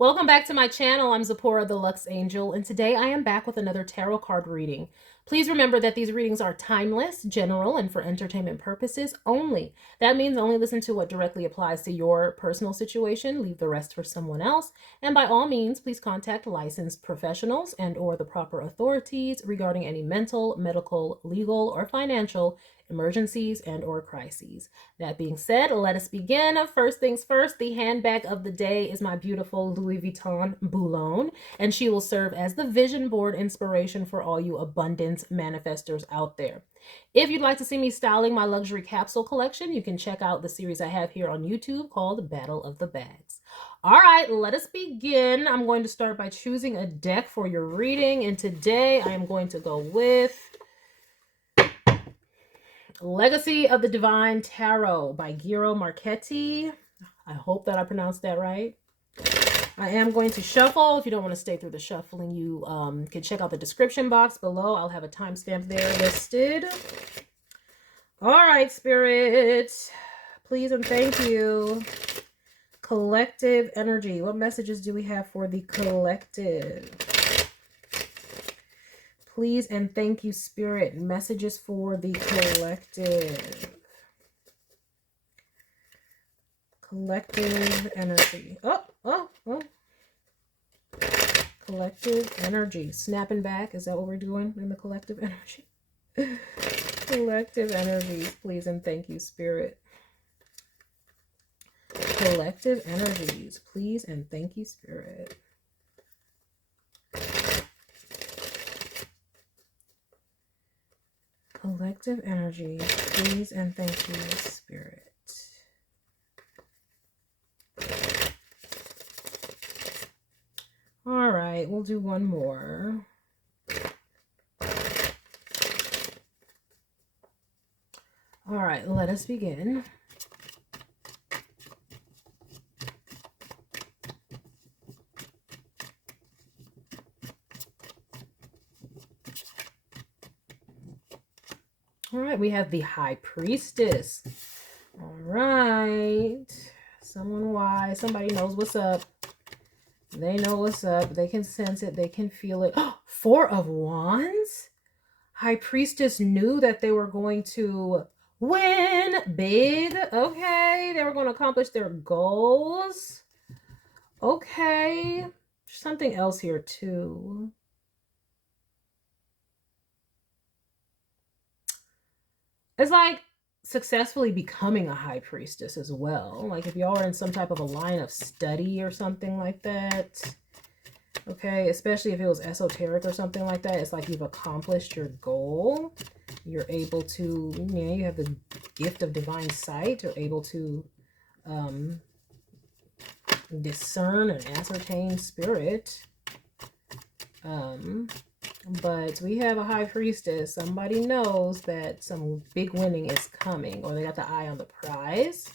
Welcome back to my channel. I'm Zipporah the Lux Angel, and today I am back with another tarot card reading. Please remember that these readings are timeless, general, and for entertainment purposes only. That means only listen to what directly applies to your personal situation, leave the rest for someone else, and by all means, please contact licensed professionals and or the proper authorities regarding any mental, medical, legal, or financial emergencies and or crises. That being said, let us begin. First things first, the handbag of the day is my beautiful Louis Vuitton Boulogne, and she will serve as the vision board inspiration for all you abundance manifestors out there. If you'd like to see me styling my luxury capsule collection, you can check out the series I have here on YouTube called Battle of the Bags. All right, let us begin. I'm going to start by choosing a deck for your reading, and today I am going to go with Legacy of the Divine Tarot by Giro Marchetti. I hope that I pronounced that right. I am going to shuffle. If you don't want to stay through the shuffling, you can check out the description box below. I'll have a timestamp there listed. All right, Spirit. Please and thank you. Collective energy. What messages do we have for the collective? Please and thank you, Spirit. Messages for the collective. Collective energy. Oh. Collective energy. Snapping back. Is that what we're doing in the collective energy? Collective energies. Please and thank you, Spirit. Collective energies. Please and thank you, Spirit. Collective energy, please and thank you, Spirit. All right, we'll do one more. All right, let us begin. All right, we have the High Priestess. All right. Someone wise. Somebody knows what's up. They know what's up. They can sense it. They can feel it. Oh, Four of Wands? High Priestess knew that they were going to win big. Okay. They were going to accomplish their goals. Okay. Something else here too. It's like successfully becoming a high priestess as well. Like if y'all are in some type of a line of study or something like that. Okay, especially if it was esoteric or something like that. It's like you've accomplished your goal. You're able to, you have the gift of divine sight. You're able to discern and ascertain spirit. But we have a high priestess. Somebody knows that some big winning is coming, or they got the eye on the prize.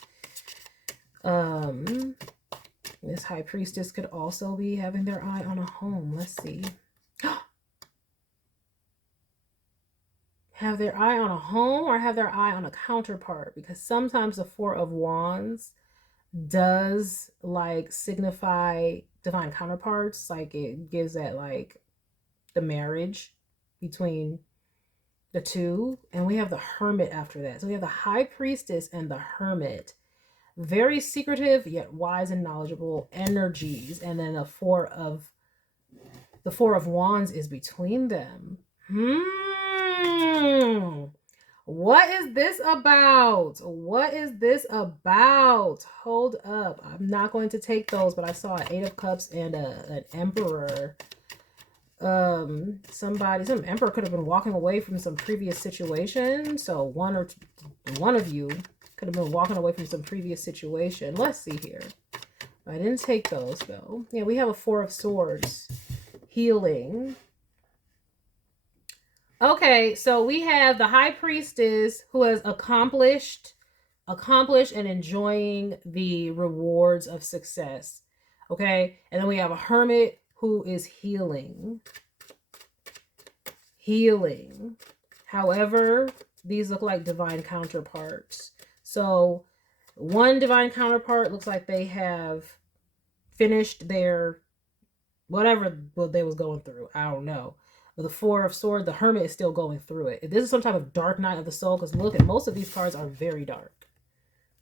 This high priestess could also be having their eye on a home. Let's see. Have their eye on a home or have their eye on a counterpart? Because sometimes the Four of Wands does like signify divine counterparts. Like it gives that like the marriage between the two. And we have the Hermit after that. So we have the High Priestess and the Hermit. Very secretive yet wise and knowledgeable energies. And then the Four of Wands is between them. What is this about? What is this about? Hold up. I'm not going to take those, but I saw an Eight of Cups and an Emperor. Some emperor could have been walking away from some previous situation. So one of you could have been walking away from some previous situation. Let's see here. I didn't take those though. Yeah, we have a Four of Swords. Healing. Okay, so we have the High Priestess who has accomplished and enjoying the rewards of success. Okay, and then we have a Hermit who is healing. However, these look like divine counterparts. So one divine counterpart looks like they have finished their whatever they was going through. I don't know. But the Four of Swords, the Hermit is still going through it. If this is some type of dark night of the soul, because look at most of these cards are very dark.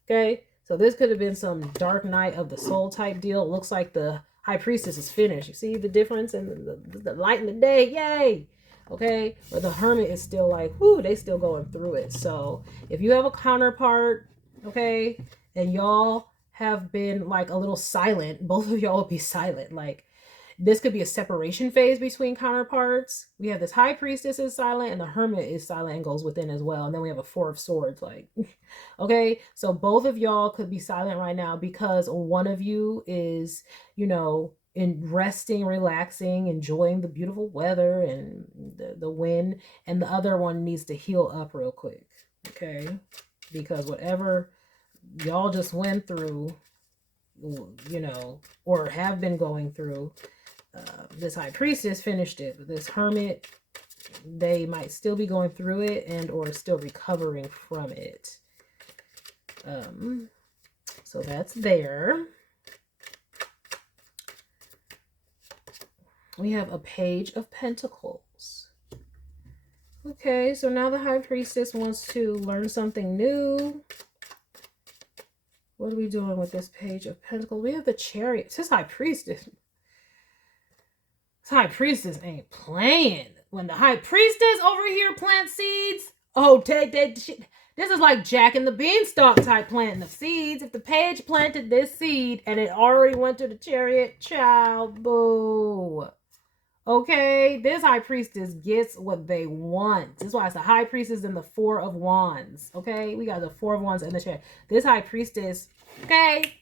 Okay, so this could have been some dark night of the soul type deal. It looks like the High Priestess is finished. You see the difference in the light in the day? Yay! Okay, but the Hermit is still like, whoo, they still going through it. So if you have a counterpart, okay, and y'all have been like a little silent, both of y'all will be silent. Like, this could be a separation phase between counterparts. We have this High Priestess is silent and the Hermit is silent and goes within as well. And then we have a Four of Swords. Like, okay, so both of y'all could be silent right now because one of you is, you know, in resting, relaxing, enjoying the beautiful weather and the wind. And the other one needs to heal up real quick. Okay, because whatever y'all just went through, you know, or have been going through, this High Priestess finished it, but this Hermit, they might still be going through it and or still recovering from it. So that's there. We have a Page of Pentacles. Okay, so now the High Priestess wants to learn something new. What are we doing with this Page of Pentacles? We have the Chariot. This High Priestess. This High Priestess ain't playing. When the High Priestess over here plants seeds, oh, this is like Jack and the Beanstalk type planting of seeds. If the Page planted this seed and it already went to the Chariot, child, boo. Okay, this High Priestess gets what they want. This is why it's the High Priestess and the Four of Wands. Okay, we got the Four of Wands and the Chariot. This High Priestess, okay,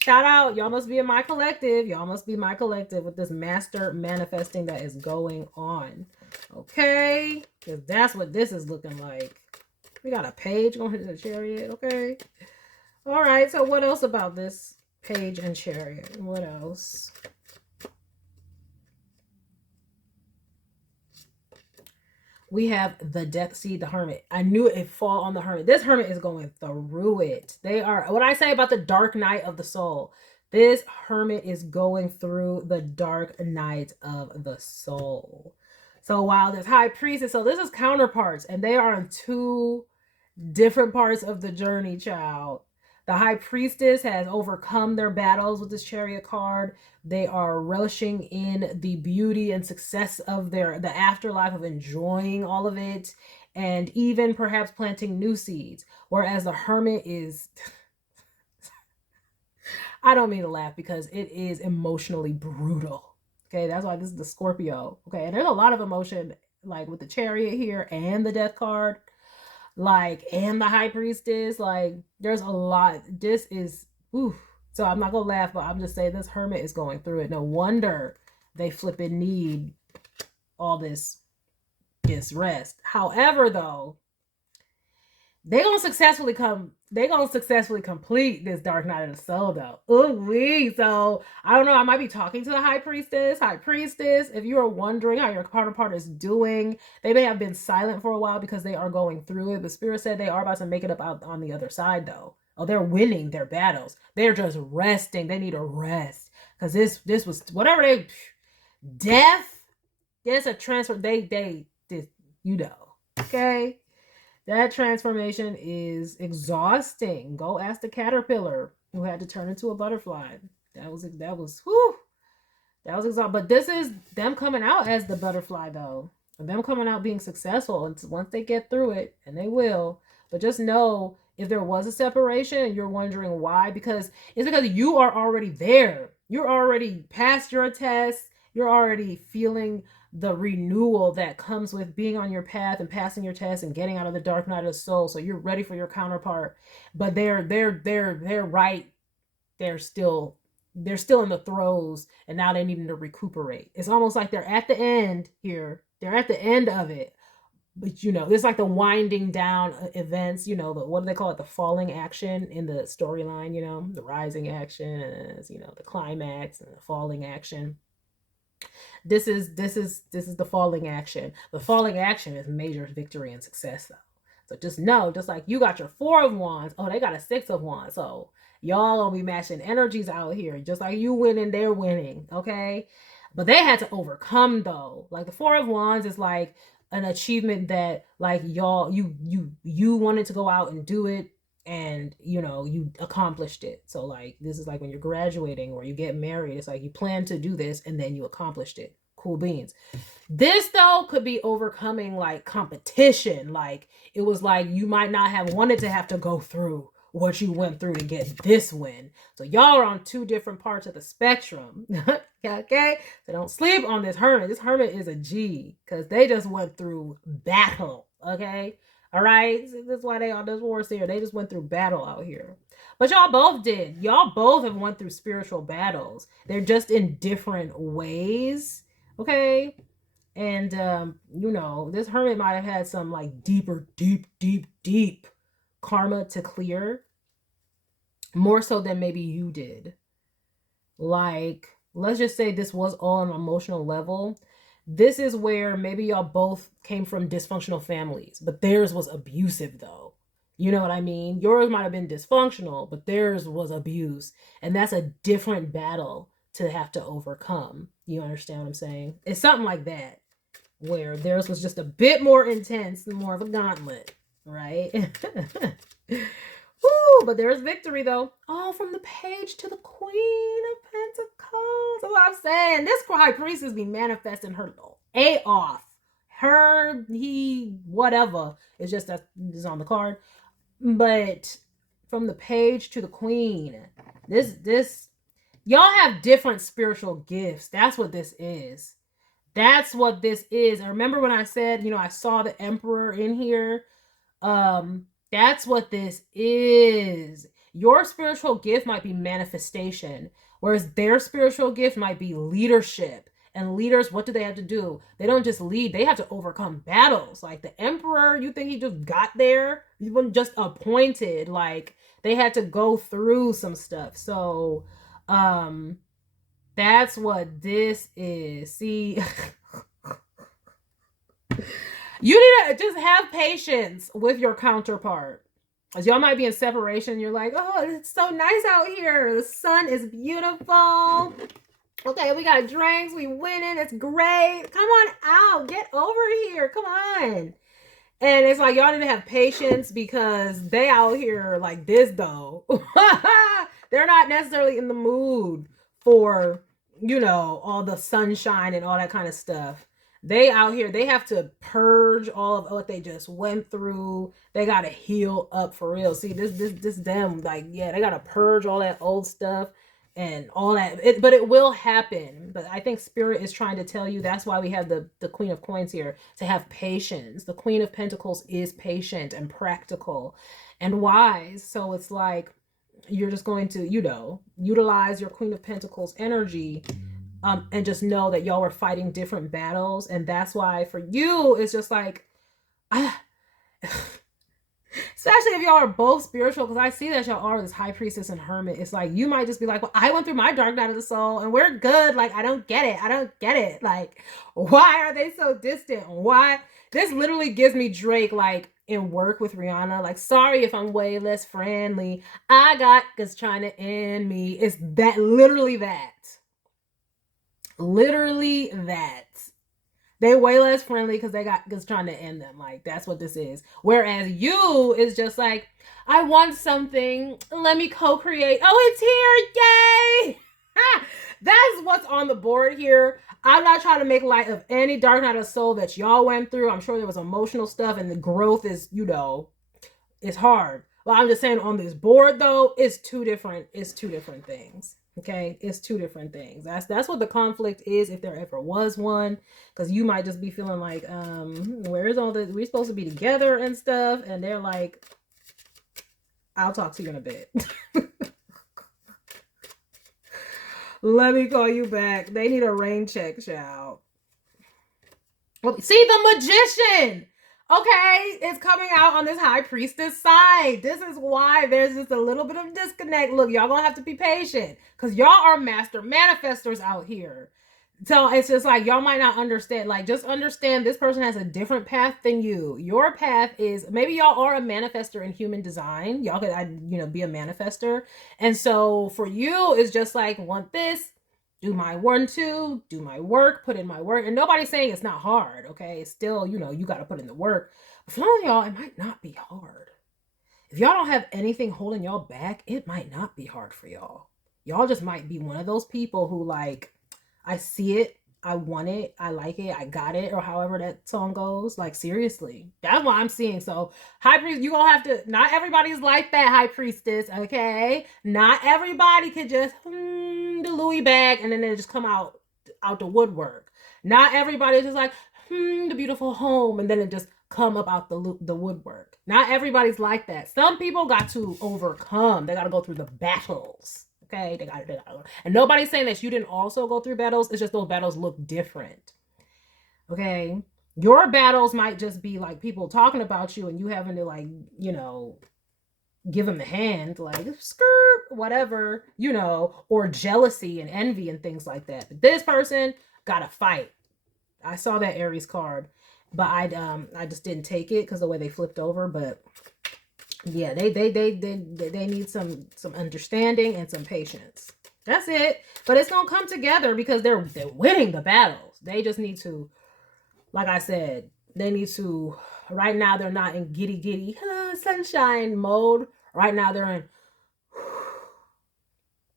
shout out. Y'all must be in my collective. Y'all must be my collective with this master manifesting that is going on. Okay, because that's what this is looking like. We got a Page going to the Chariot. Okay, all right, so what else about this Page and Chariot? What else? We have the Death Seed, the Hermit. I knew it'd fall on the Hermit. This Hermit is going through it. They are, what I say about the dark night of the soul. This Hermit is going through the dark night of the soul. So while this High Priestess, so this is counterparts, and they are on two different parts of the journey, child. The High Priestess has overcome their battles with this Chariot card. They are relishing in the beauty and success of the afterlife, of enjoying all of it, and even perhaps planting new seeds. Whereas the Hermit is, I don't mean to laugh because it is emotionally brutal. Okay, that's why this is the Scorpio. Okay, and there's a lot of emotion, like with the Chariot here and the Death card. Like, and the High Priestess, like, there's a lot. This is, ooh. So I'm not gonna laugh, but I'm just saying this Hermit is going through it. No wonder they flipping need all this rest. However, though, they're gonna successfully complete this dark night of the soul, though. Ooh-wee. So I don't know. I might be talking to the High Priestess. If you are wondering how your counterpart is doing, they may have been silent for a while because they are going through it. But Spirit said they are about to make it up out on the other side, though. Oh, they're winning their battles. They're just resting. They need a rest because this was whatever death. There's a transfer. They you know. Okay. That transformation is exhausting. Go ask the caterpillar who had to turn into a butterfly. That was exhausting. But this is them coming out as the butterfly, though. And them coming out being successful. And once they get through it, and they will. But just know, if there was a separation and you're wondering why, because it's because you are already there. You're already past your test. You're already feeling the renewal that comes with being on your path and passing your test and getting out of the dark night of the soul. So you're ready for your counterpart, but they're right. They're still in the throes, and now they need to recuperate. It's almost like they're at the end here. They're at the end of it, but you know, it's like the winding down events, you know, what do they call it? The falling action in the storyline, you know, the rising action, and you know, the climax and the falling action. This is the falling action. The falling action is major victory and success, though. So just know, just like you got your Four of Wands, oh, they got a Six of Wands. So Y'all gonna be matching energies out here. Just like you winning, they're winning. Okay. But they had to overcome though. Like the Four of Wands is like an achievement that like y'all you wanted to go out and do it, and you know you accomplished it. So like this is like when you're graduating or you get married, it's like you plan to do this and then you accomplished it. Cool beans. This though could be overcoming like competition. Like it was like you might not have wanted to have to go through what you went through to get this win. So y'all are on two different parts of the spectrum. Okay? So don't sleep on this hermit. This hermit is a G because they just went through battle. Okay? All right? So that's why they on this war here. They just went through battle out here. But y'all both did. Y'all both have went through spiritual battles. They're just in different ways. Okay? And you know, this hermit might have had some like deep karma to clear, more so than maybe you did. Like, let's just say this was all on an emotional level. This is where maybe y'all both came from dysfunctional families, but theirs was abusive though. You know what I mean? Yours might have been dysfunctional, but theirs was abuse. And that's a different battle to have to overcome. You understand what I'm saying? It's something like that, where theirs was just a bit more intense and more of a gauntlet, right? Woo, but there's victory though. Oh, from the Page to the Queen of Pentacles. That's what I'm saying. This high priestess be manifesting her A off. Her, he, whatever. It's just that is on the card. But from the Page to the Queen, this, y'all have different spiritual gifts. That's what this is. That's what this is. I remember when I said, you know, I saw the Emperor in here. That's what this is. Your spiritual gift might be manifestation, whereas their spiritual gift might be leadership. And leaders, what do they have to do? They don't just lead, they have to overcome battles. Like the Emperor, you think he just got there? He wasn't just appointed. Like they had to go through some stuff. So that's what this is. See, you need to just have patience with your counterpart. As y'all might be in separation, you're like, oh, it's so nice out here. The sun is beautiful. Okay, we got drinks. We winning. It's great. Come on out. Get over here. Come on. And it's like y'all need to have patience because they out here like this though. They're not necessarily in the mood for, you know, all the sunshine and all that kind of stuff. They out here, they have to purge all of what they just went through. They gotta heal up for real. See, this them, like, yeah, they gotta purge all that old stuff and all that. But it will happen. But I think Spirit is trying to tell you, that's why we have the Queen of Coins here, to have patience. The Queen of Pentacles is patient and practical and wise. So it's like you're just going to, you know, utilize your Queen of Pentacles energy. And just know that y'all are fighting different battles. And that's why for you, it's just like, especially if y'all are both spiritual, because I see that y'all are this high priestess and hermit. It's like, you might just be like, well, I went through my dark night of the soul and we're good. Like, I don't get it. I don't get it. Like, why are they so distant? Why? This literally gives me Drake, like, in work with Rihanna. Like, sorry if I'm way less friendly. I got cause trying to end me. It's that, literally that. Literally that. They're way less friendly because they got just trying to end them. Like, that's what this is. Whereas you is just like, I want something. Let me co-create. Oh, it's here. Yay. That's what's on the board here. I'm not trying to make light of any dark night of soul that y'all went through. I'm sure there was emotional stuff and the growth is, you know, it's hard. Well, I'm just saying on this board though, it's two different things. Okay, it's two different things. That's what the conflict is, if there ever was one. Because you might just be feeling like, where's all this? We're supposed to be together and stuff. And they're like, I'll talk to you in a bit. Let me call you back. They need a rain check, child. See, the Magician. Okay, it's coming out on this high priestess side. This is why there's just a little bit of disconnect. Look, y'all gonna have to be patient because y'all are master manifestors out here. So it's just like y'all might not understand. Like, just understand this person has a different path than you. Your path is, maybe y'all are a manifester in human design. Y'all could, be a manifester. And so for you, it's just like, want this, do my 1, 2, do my work, put in my work. And nobody's saying it's not hard. Okay, it's still, you got to put in the work. But for some of y'all, it might not be hard. If y'all don't have anything holding y'all back, it might not be hard for y'all. Y'all just might be one of those people who, like, I see it, I want it, I like it, I got it, or however that song goes. Like, seriously, that's what I'm seeing. So, high priest, you gonna have to. Not everybody's like that, high priestess. Okay, not everybody could just the Louis bag and then they just come out the woodwork. Not everybody's just like the beautiful home and then it just come up out the woodwork. Not everybody's like that. Some people got to overcome. They got to go through the battles. Okay, they got it. And nobody's saying that you didn't also go through battles. It's just those battles look different. Okay, your battles might just be like people talking about you and you having to, like, give them the hand, like skirt, whatever, or jealousy and envy and things like that. But this person got to fight. I saw that Aries card, but I just didn't take it because the way they flipped over. But yeah, they need some understanding and some patience. That's it. But it's gonna come together because they're winning the battles. They just need to, like I said, they need to. Right now, they're not in giddy sunshine mode. Right now, they're in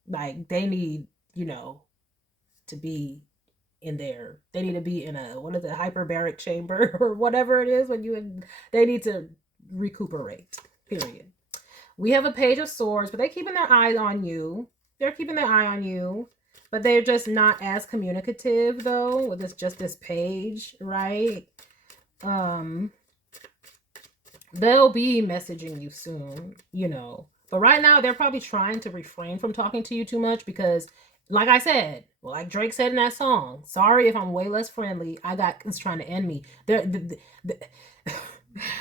like they need, to be in there. They need to be in a, what is it, hyperbaric chamber or whatever it is they need to recuperate. Period. We have a Page of Swords, but they're keeping their eyes on you. They're keeping their eye on you, but they're just not as communicative though with this page, right? They'll be messaging you soon, But right now they're probably trying to refrain from talking to you too much because, like I said, well, like Drake said in that song, sorry if I'm way less friendly. It's trying to end me.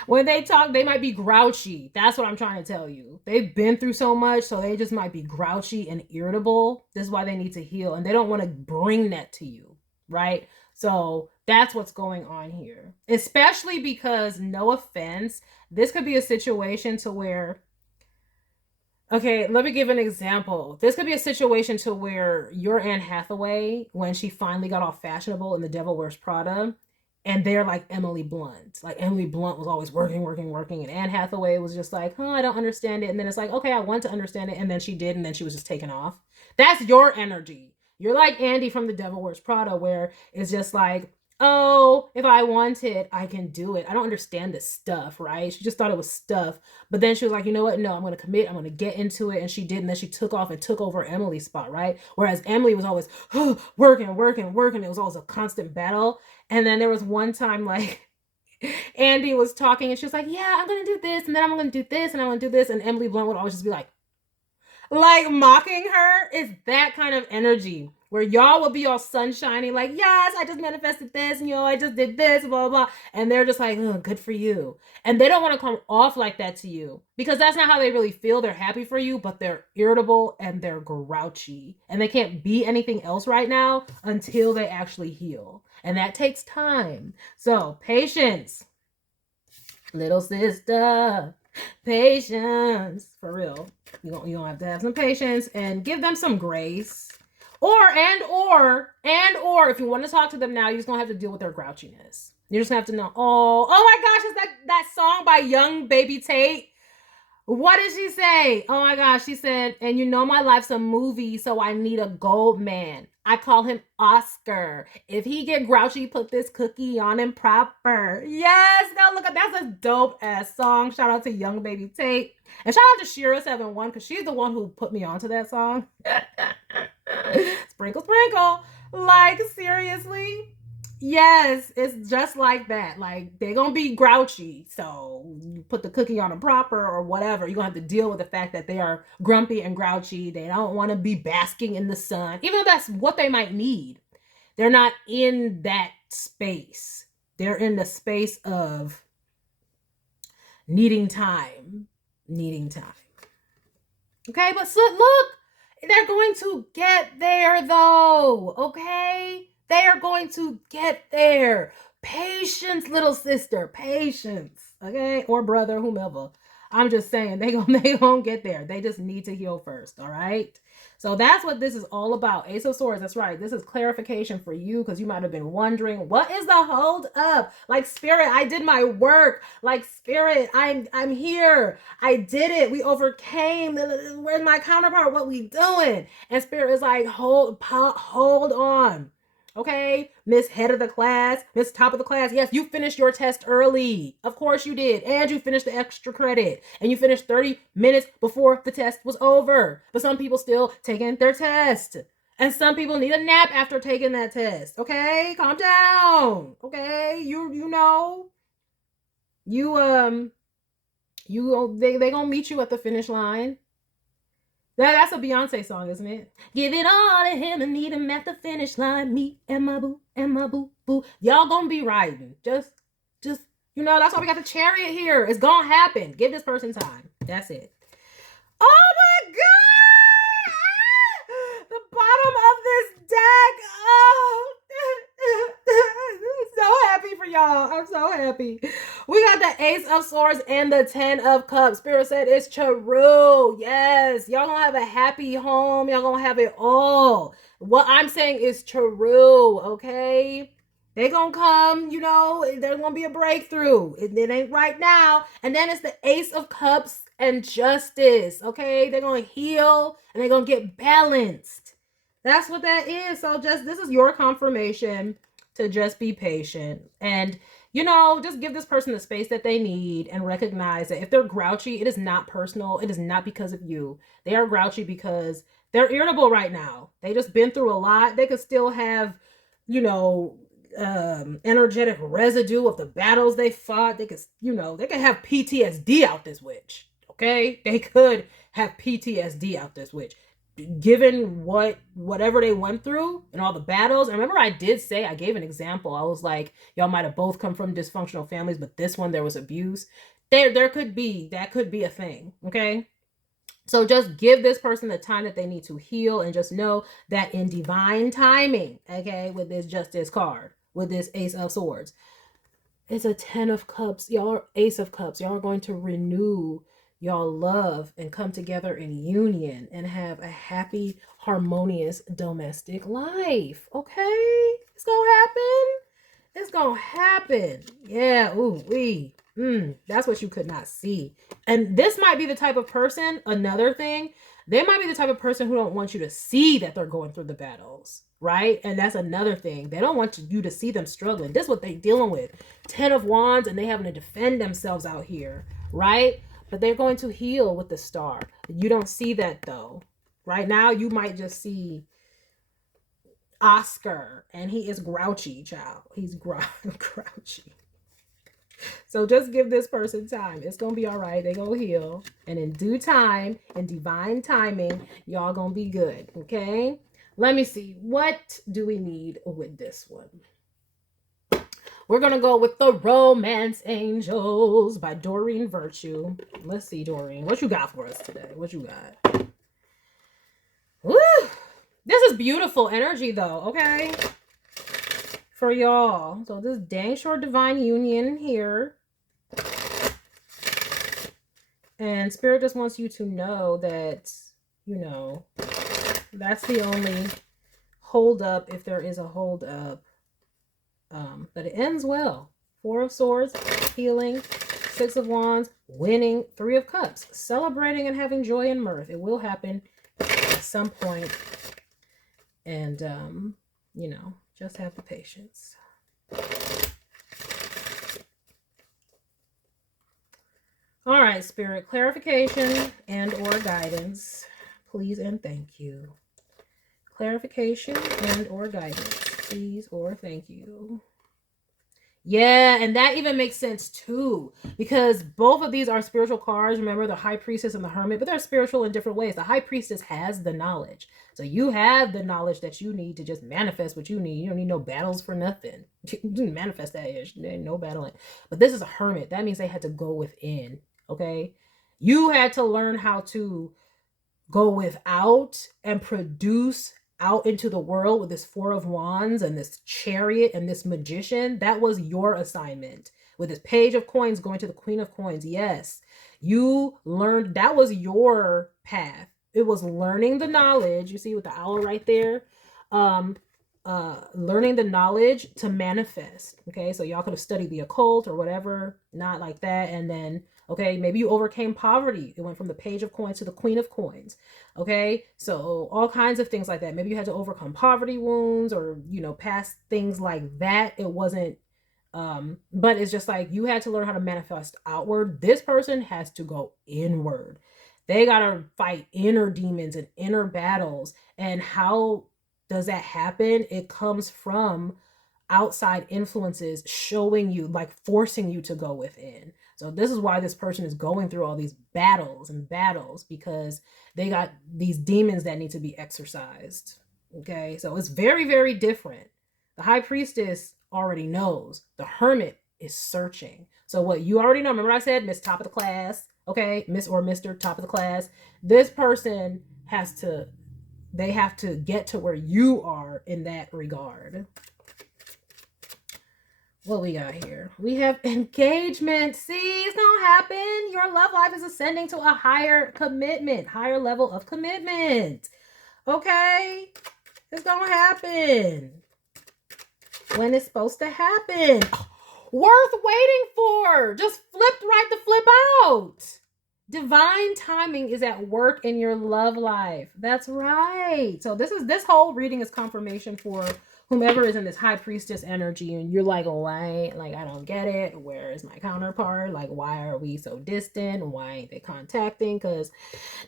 When they talk, they might be grouchy. That's what I'm trying to tell you. They've been through so much, so they just might be grouchy and irritable. This is why they need to heal, and they don't want to bring that to you, right? So that's what's going on here. Especially because, no offense, this could be a situation to where, okay, let me give an example. This could be a situation to where your Anne Hathaway, when she finally got all fashionable in The Devil Wears Prada, and they're like Emily Blunt. Like, Emily Blunt was always working, and Anne Hathaway was just like, I don't understand it. And then it's like, okay, I want to understand it. And then she did, and then she was just taken off. That's your energy. You're like Andy from The Devil Wears Prada, where it's just like, oh, if I want it, I can do it. I don't understand this stuff, right? She just thought it was stuff. But then she was like, you know what? No, I'm going to commit. I'm going to get into it. And she did. And then she took off and took over Emily's spot, right? Whereas Emily was always working. It was always a constant battle. And then there was one time, like, Andy was talking and she was like, yeah, I'm going to do this. And then I'm going to do this. And I'm going to do this. And Emily Blunt would always just be like mocking her. Is that kind of energy where y'all will be all sunshiny, like, yes, I just manifested this, and I just did this, blah, blah, blah. And they're just like, oh, good for you. And they don't want to come off like that to you because that's not how they really feel. They're happy for you, but they're irritable and they're grouchy. And they can't be anything else right now until they actually heal. And that takes time. So, patience. Little sister. Patience. For real. You're going to have to have some patience and give them some grace. Or if you want to talk to them now, you're just going to have to deal with their grouchiness. You're just going to have to know, oh my gosh, is that song by Young Baby Tate? What did she say? Oh my gosh, she said, and my life's a movie, so I need a gold man. I call him Oscar. If he get grouchy, put this cookie on him proper. Yes, now look, that's a dope ass song. Shout out to Young Baby Tate. And shout out to Shira71 because she's the one who put me onto that song. Sprinkle, sprinkle. Like, seriously? Yes, it's just like that. Like, they're gonna be grouchy, so you put the cookie on them proper or whatever. You're gonna have to deal with the fact that they are grumpy and grouchy. They don't want to be basking in the sun, even though that's what they might need. They're not in that space. They're in the space of needing time. Okay, but look, they're going to get there though, okay? They are going to get there. Patience, little sister. Patience. Okay? Or brother, whomever. I'm just saying they gonna get there. They just need to heal first. All right. So that's what this is all about. Ace of Swords. That's right. This is clarification for you because you might have been wondering, what is the hold up? Like, Spirit, I did my work. Like, Spirit, I'm here. I did it. We overcame. Where's my counterpart? What we doing? And Spirit is like, hold on. Okay, Miss Head of the Class, Miss Top of the Class. Yes, you finished your test early. Of course you did. And you finished the extra credit. And you finished 30 minutes before the test was over. But some people still taking their test. And some people need a nap after taking that test. Okay, calm down. Okay, you know. They gonna meet you at the finish line. That's a Beyonce song, isn't it? Give it all to him and meet him at the finish line. Me and my boo boo. Y'all gonna be riding. Just, that's why we got the chariot here. It's gonna happen. Give this person time. That's it. Oh my God! The bottom of this deck. Oh. So happy for y'all. I'm so happy. We got the Ace of Swords and the 10 of Cups. Spirit said it's true. Yes. Y'all gonna have a happy home. Y'all gonna have it all. What I'm saying is true. Okay. They gonna come, there's gonna be a breakthrough. It ain't right now. And then it's the Ace of Cups and Justice. Okay. They're gonna heal and they're gonna get balanced. That's what that is. So this is your confirmation to just be patient and, just give this person the space that they need and recognize that if they're grouchy, it is not personal. It is not because of you. They are grouchy because they're irritable right now. They just been through a lot. They could still have, energetic residue of the battles they fought. They could, they could have PTSD out this witch. Okay. They could have PTSD out this witch. Given whatever they went through and all the battles. And remember, I gave an example. I was like, y'all might have both come from dysfunctional families, but this one, there was abuse. That could be a thing. Okay. So just give this person the time that they need to heal and just know that in divine timing, okay, with this Justice card, with this Ace of Swords, it's a 10 of Cups. Y'all, Ace of Cups, y'all are going to renew y'all love and come together in union and have a happy, harmonious domestic life. Okay? It's gonna happen. It's gonna happen. Yeah, ooh, wee. That's what you could not see. And this might be the type of person, another thing, they might be the type of person who don't want you to see that they're going through the battles, right? And that's another thing. They don't want you to see them struggling. This is what they're dealing with. 10 of Wands, and they having to defend themselves out here, right? But they're going to heal with the Star. You don't see that though. Right now, you might just see Oscar, and he is grouchy, child. He's grouchy. So just give this person time. It's going to be all right. They're going to heal. And in due time, in divine timing, y'all going to be good. Okay? Let me see. What do we need with this one? We're going to go with The Romance Angels by Doreen Virtue. Let's see, Doreen. What you got for us today? What you got? Woo! This is beautiful energy, though, okay? For y'all. So this dang short divine union here. And Spirit just wants you to know that, that's the only hold up, if there is a hold up. But it ends well. 4 of Swords, healing, 6 of Wands, winning, 3 of Cups, celebrating and having joy and mirth. It will happen at some point. And, just have the patience. All right, Spirit, clarification and or guidance, please and thank you. Clarification and or guidance, please or thank you. Yeah, and that even makes sense too, because both of these are spiritual cards. Remember, the High Priestess and the Hermit, but they're spiritual in different ways. The High Priestess has the knowledge. So you have the knowledge that you need to just manifest what you need. You don't need no battles for nothing. You didn't manifest that. There ain't no battling. But this is a Hermit. That means they had to go within, okay? You had to learn how to go without and produce out into the world with this Four of Wands and this Chariot and this Magician. That was your assignment. With this Page of Coins going to the Queen of Coins. Yes, you learned, that was your path. It was learning the knowledge. You see with the owl right there. Learning the knowledge to manifest. Okay, so y'all could have studied the occult or whatever, not like that. And then, okay, maybe you overcame poverty. It went from the Page of Coins to the Queen of Coins. Okay, so all kinds of things like that. Maybe you had to overcome poverty wounds or, you know, past things like that. It wasn't, but it's just like you had to learn how to manifest outward. This person has to go inward. They got to fight inner demons and inner battles. And how does that happen? It comes from outside influences showing you, like forcing you to go within. So this is why this person is going through all these battles and battles, because they got these demons that need to be exorcised. Okay, so it's very, very different. The High Priestess already knows. The Hermit is searching. So what you already know, remember I said Miss Top of the Class, okay, Miss or Mr. Top of the Class. This person has to, they have to get to where you are in that regard. What we got here? We have engagement. See, it's gonna happen. Your love life is ascending to a higher commitment, higher level of commitment. Okay? It's gonna happen when it's supposed to happen. Worth waiting for. Just flipped right the flip out. Divine timing is at work in your love life. That's right. So this whole reading is confirmation for whomever is in this High Priestess energy, and you're like, why? Like, I don't get it. Where is my counterpart? Like, why are we so distant? Why ain't they contacting? Because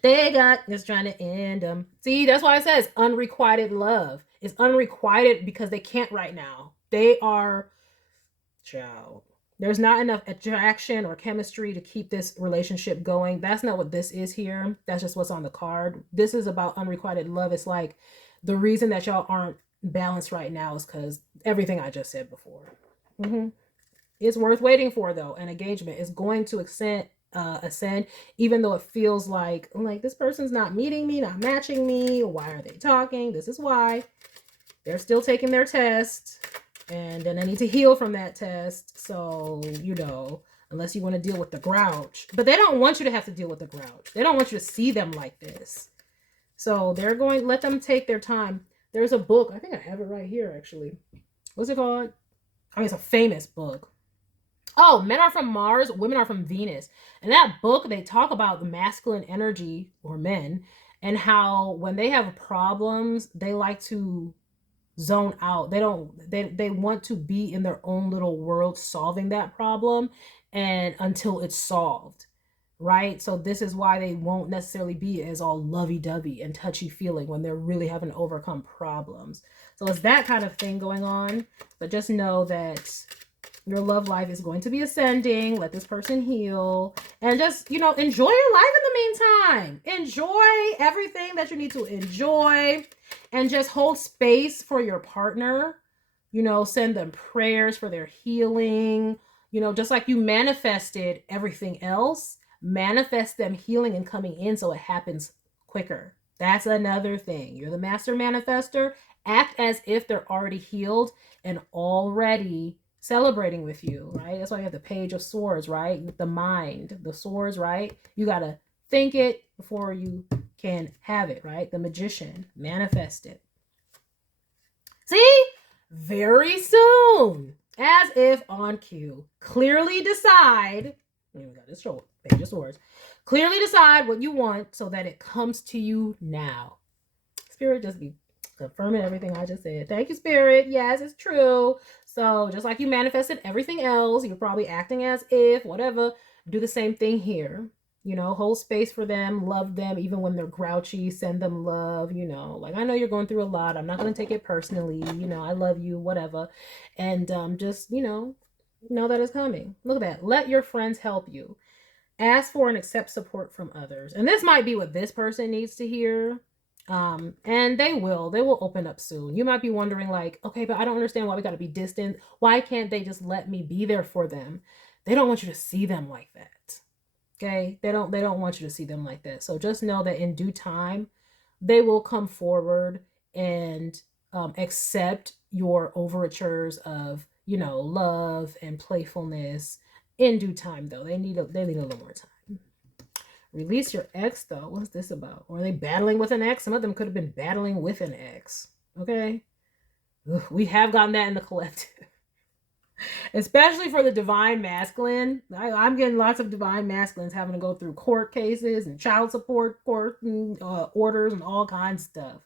they got just trying to end them. See, that's why it says unrequited love. It's unrequited because they can't right now. They are, child. There's not enough attraction or chemistry to keep this relationship going. That's not what this is here. That's just what's on the card. This is about unrequited love. It's like the reason that y'all aren't balanced right now is because everything I just said before. It's worth waiting for, though. An engagement is going to ascend, even though it feels like this person's not meeting me, not matching me. Why are they talking? This is why. They're still taking their test. And then they need to heal from that test. So, you know, unless you want to deal with the grouch. But they don't want you to have to deal with the grouch. They don't want you to see them like this. So they're going, let them take their time. There's a book. I think I have it right here, actually. What's it called? I mean, it's a famous book. Oh, Men Are From Mars, Women Are From Venus. In that book, they talk about the masculine energy, or men, and how when they have problems, they like to zone out. They want to be in their own little world solving that problem and until it's solved, right? So this is why they won't necessarily be as all lovey-dovey and touchy-feeling when they're really having to overcome problems. So it's that kind of thing going on. But just know that your love life is going to be ascending. Let this person heal. And just, you know, enjoy your life in the meantime. Enjoy everything that you need to enjoy. And just hold space for your partner. You know, send them prayers for their healing. You know, just like you manifested everything else, manifest them healing and coming in so it happens quicker. That's another thing. You're the master manifester. Act as if they're already healed and already celebrating with you, right? That's why you have the Page of Swords, right? With the mind, the swords, right? You got to think it before you can have it, right? The Magician, manifest it. See? Very soon, as if on cue. Clearly decide. We got this Page of Swords. Clearly decide what you want so that it comes to you now. Spirit just be confirming everything I just said. Thank you, Spirit. Yes, it's true. So just like you manifested everything else, you're probably acting as if, whatever, do the same thing here. You know, hold space for them, love them, even when they're grouchy, send them love, you know, like, I know you're going through a lot. I'm not going to take it personally. You know, I love you, whatever. And just, you know that it's coming. Look at that. Let your friends help you. Ask for and accept support from others. And this might be what this person needs to hear. And they will open up soon. You might be wondering like, okay, but I don't understand why we got to be distant. Why can't they just let me be there for them? They don't want you to see them like that. Okay. They don't want you to see them like that. So just know that in due time, they will come forward and accept your overtures of, you know, love and playfulness in due time. Though they need a little more time. Release your ex, though. What's this about? Or are they battling with an ex? Some of them could have been battling with an ex. Okay. Ugh, we have gotten that in the collective. Especially for the divine masculine. I'm getting lots of divine masculines having to go through court cases and child support court and, orders and all kinds of stuff.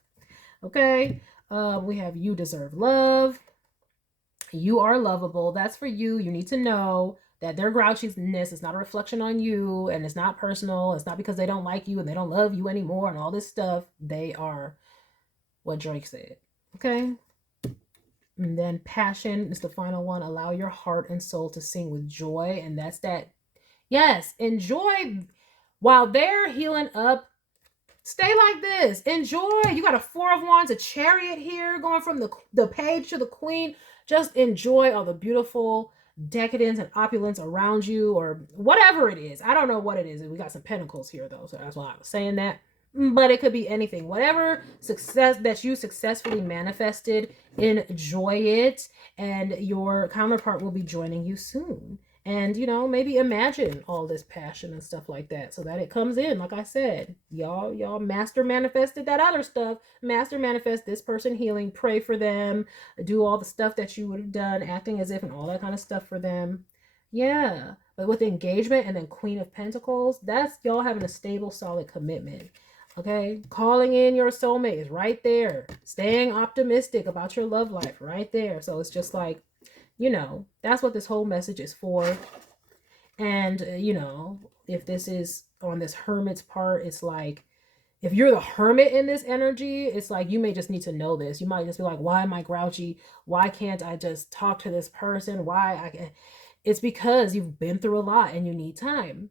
Okay. We have you deserve love. You are lovable. That's for you. You need to know that their grouchiness is not a reflection on you, and it's not personal. It's not because they don't like you and they don't love you anymore and all this stuff. They are what Drake said. Okay. And then passion is the final one. Allow your heart and soul to sing with joy. And that's that. Yes, enjoy while they're healing up. Stay like this. Enjoy. You got a 4 of Wands, a chariot here going from the page to the queen. Just enjoy all the beautiful decadence and opulence around you, or whatever it is. I don't know what it is. We got some pentacles here, though, so that's why I was saying that. But it could be anything. Whatever success that you successfully manifested, enjoy it. And your counterpart will be joining you soon. And, you know, maybe imagine all this passion and stuff like that so that it comes in. Like I said, y'all master manifested that other stuff. Master manifest this person healing. Pray for them. Do all the stuff that you would have done, acting as if, and all that kind of stuff for them. Yeah. But with engagement and then Queen of Pentacles, that's y'all having a stable, solid commitment. Okay. Calling in your soulmate is right there. Staying optimistic about your love life right there. So it's just like, you know, that's what this whole message is for. And, you know, if this is on this hermit's part, it's like, if you're the hermit in this energy, it's like you may just need to know this. You might just be like, why am I grouchy? Why can't I just talk to this person? It's because you've been through a lot and you need time.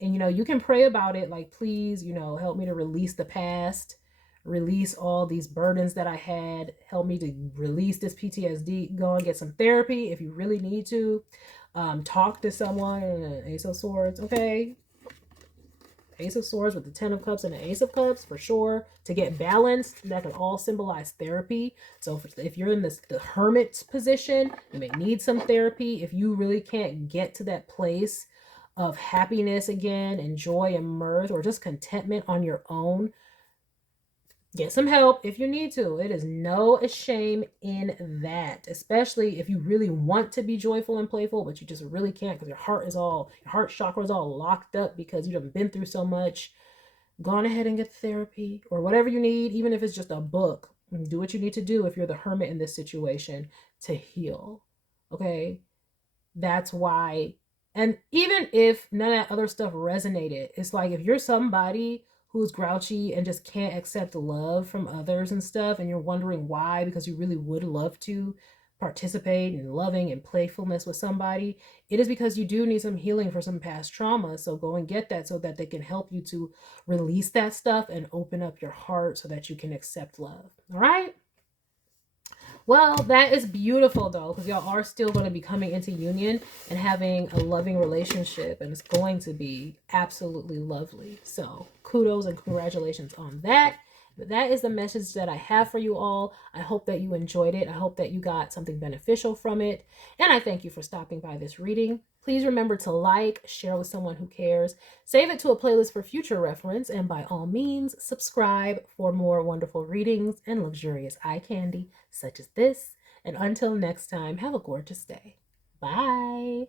And, you know, you can pray about it. Like, please, you know, help me to release the past. Release all these burdens that I had. Help me to release this PTSD. Go and get some therapy if you really need to. Talk to someone. Ace of Swords. Okay. Ace of Swords with the 10 of Cups and the Ace of Cups for sure. To get balanced, that can all symbolize therapy. So if you're in the hermit position, you may need some therapy. If you really can't get to that place of happiness again and joy and mirth, or just contentment on your own, get some help if you need to. It is no shame in that, especially if you really want to be joyful and playful, but you just really can't because your heart chakra is all locked up because you've been through so much. Go on ahead and get therapy or whatever you need, even if it's just a book. Do what you need to do if you're the hermit in this situation to heal. Okay? That's why. And even if none of that other stuff resonated, it's like if you're somebody who's grouchy and just can't accept love from others and stuff, and you're wondering why, because you really would love to participate in loving and playfulness with somebody, it is because you do need some healing for some past trauma. So go and get that so that they can help you to release that stuff and open up your heart so that you can accept love. All right? Well, that is beautiful, though, because y'all are still going to be coming into union and having a loving relationship, and it's going to be absolutely lovely. So kudos and congratulations on that. But that is the message that I have for you all. I hope that you enjoyed it. I hope that you got something beneficial from it. And I thank you for stopping by this reading. Please remember to like, share with someone who cares, save it to a playlist for future reference, and by all means, subscribe for more wonderful readings and luxurious eye candy such as this. And until next time, have a gorgeous day. Bye.